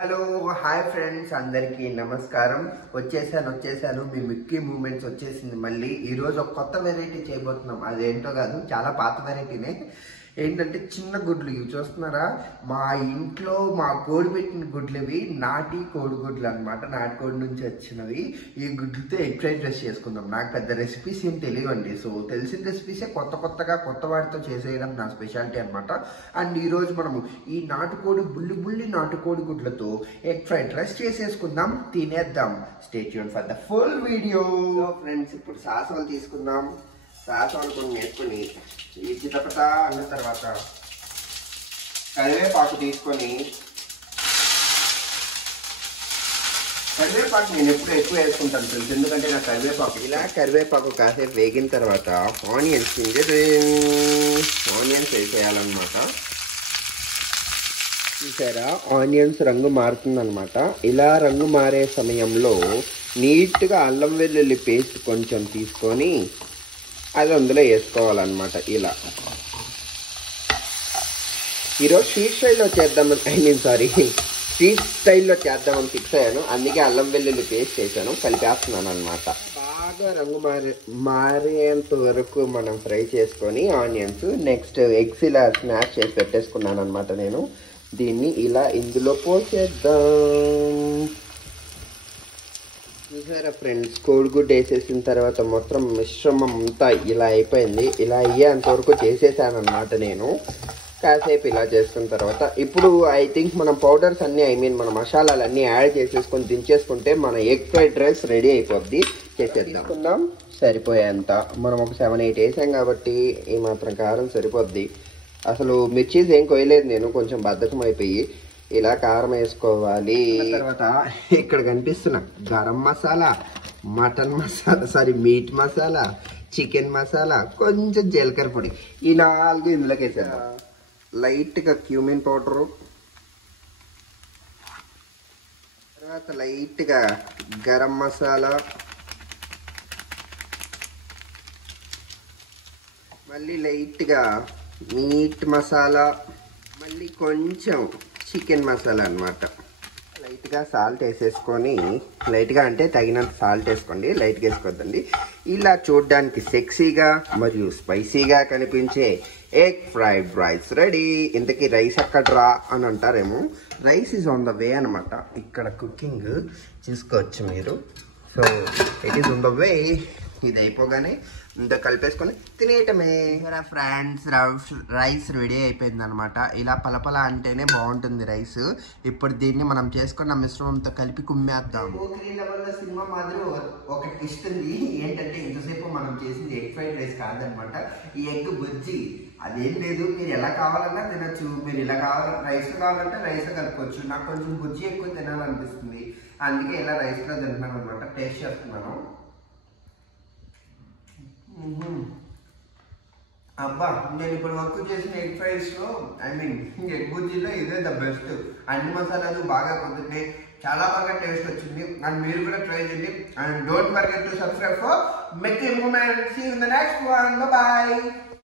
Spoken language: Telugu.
హలో హాయ్ ఫ్రెండ్స్ అందరికీ నమస్కారం. వచ్చేసాను మీ మిక్కీ మూమెంట్స్ వచ్చేసింది. మళ్ళీ ఈరోజు ఒక కొత్త వెరైటీ చేయబోతున్నాం. అదేంటో కాదు, చాలా పాత వెరైటీనే. ఏంటంటే చిన్న గుడ్లు ఇవి చూస్తున్నారా, మా ఇంట్లో మా కోడి పెట్టిన గుడ్లు ఇవి. నాటి కోడి గుడ్లు అనమాట, నాటి కోడి నుంచి వచ్చినవి. ఈ గుడ్లతో ఎగ్ ఫ్రైడ్ రైస్ చేసుకుందాం. నాకు పెద్ద రెసిపీస్ ఏం తెలియవండి, సో తెలిసిన రెసిపీసే కొత్త వాటితో చేసేయడం నా స్పెషాలిటీ అనమాట. అండ్ ఈరోజు మనము ఈ నాటుకోడి బుల్లి నాటుకోడి గుడ్లతో ఎగ్ ఫ్రైడ్ రైస్ చేసేసుకుందాం, తినేద్దాం. Stay tune for the full video. Friends, ఇప్పుడు సాసలు తీసుకుందాం. సాసలు కొన్ని వేసుకొని ఈ చిటపట అన్న తర్వాత కరివేపాకు తీసుకొని, కరివేపాకు నేను ఎప్పుడు ఎక్కువ వేసుకుంటాను తెలుసు, ఎందుకంటే నాకు కరివేపాకు కాసేపు వేగిన తర్వాత ఆనియన్స్ వేసేయాలన్నమాట. చూసారా, ఆనియన్స్ రంగు మారుతుందన్నమాట. ఇలా రంగు మారే సమయంలో నీట్గా అల్లం వెల్లుల్లి పేస్ట్ కొంచెం తీసుకొని అది అందులో వేసుకోవాలన్నమాట. ఇలా ఈరోజు స్ట్రీట్ స్టైల్లో చేద్దామని ఫిక్స్ అయ్యాను. అందుకే అల్లం వెల్లుల్లి పేస్ట్ వేసాను, కలిపేస్తున్నాను అనమాట. బాగా రంగు మారేంత వరకు మనం ఫ్రై చేసుకొని ఆనియన్స్, నెక్స్ట్ ఎగ్స్ ఇలా స్మాష్ చేసి పెట్టేసుకున్నాను అనమాట. నేను దీన్ని ఇలా ఇందులో పోసేద్దాం. చూసారా ఫ్రెండ్స్, కోడిగుడ్డు వేసేసిన తర్వాత మొత్తం మిశ్రమం అంతా ఇలా అయిపోయింది. ఇలా అయ్యేంతవరకు చేసేసాను అనమాట నేను. కాసేపు ఇలా చేసుకున్న తర్వాత ఇప్పుడు ఐ థింక్ మనం పౌడర్స్ అన్నీ మన మసాలాలు అన్నీ యాడ్ చేసేసుకొని దించేసుకుంటే మన ఎగ్ ఫ్రైడ్ రైస్ రెడీ అయిపోద్ది. చేసేద్దాం. సరిపోయేంత మనం ఒక 7-8 వేసాం కాబట్టి ఈ మాత్రం కారం సరిపోద్ది. అసలు మిర్చీస్ ఏం కొయ్యలేదు నేను, కొంచెం బద్ధకం అయిపోయి. ఇలా కారం వేసుకోవాలి. తర్వాత ఇక్కడ కనిపిస్తున్న garam masala, mutton masala, meet masala, chicken masala, కొంచెం జీలకర్ర పొడి, ఈ 4 ఇందులోకి వేసాను. లైట్గా క్యూమిన్ పౌడరు, తర్వాత లైట్గా గరం మసాలా, మళ్ళీ లైట్గా మీట్ మసాలా, మళ్ళీ కొంచెం చికెన్ మసాలా అనమాట. లైట్గా సాల్ట్ వేసేసుకొని, లైట్గా అంటే తగినంత సాల్ట్ వేసుకోండి, లైట్గా వేసుకోవద్దండి. ఇలా చూడడానికి సెక్సీగా మరియు స్పైసీగా కనిపించే ఎగ్ ఫ్రైడ్ రైస్ రెడీ. ఇంతకీ రైస్ ఎక్కడ్రా అని అంటారేమో, rice is on the way అనమాట. ఇక్కడ కుకింగ్ చూసుకోవచ్చు మీరు. So it is on the way. ఇది అయిపోగానే ఇంత కలిపేసుకొని తినేయటమే. ఫ్రెండ్స్, రైస్ రెడీ అయిపోయింది అనమాట. ఇలా పలపల అంటేనే బాగుంటుంది రైస్. ఇప్పుడు దీన్ని మనం చేసుకున్న మిశ్రమంతో కలిపి కుమ్మేద్దాం. సినిమా మాదిరి ఒక ట్విస్ట్ ఉంది. ఏంటంటే ఇంతసేపు మనం చేసింది ఎగ్ ఫ్రైడ్ రైస్ కాదనమాట, ఈ ఎగ్ బుర్జీ. అదేం లేదు, మీరు ఎలా కావాలన్నా తినచ్చు. మీరు ఇలా రైస్ కావాలంటే రైస్ కలుపుకోవచ్చు. నాకు కొంచెం బుర్జీ ఎక్కువ తినాలనిపిస్తుంది, అందుకే ఇలా రైస్లో తింటున్నాను అనమాట. టేస్ట్ చేస్తున్నాను. అబ్బా, నేను ఇప్పుడు వర్క్ చేసిన ఎగ్ ఫ్రైస్లో ఎగ్ బుర్జీలో ఇదే ద బెస్ట్. అన్ని మసాలాలు బాగా కుదిరినాయి, చాలా బాగా టేస్ట్ వచ్చింది. అండ్ మీరు కూడా ట్రై చేయండి. And don't forget to subscribe for Mickey moments. See you in the next one. By.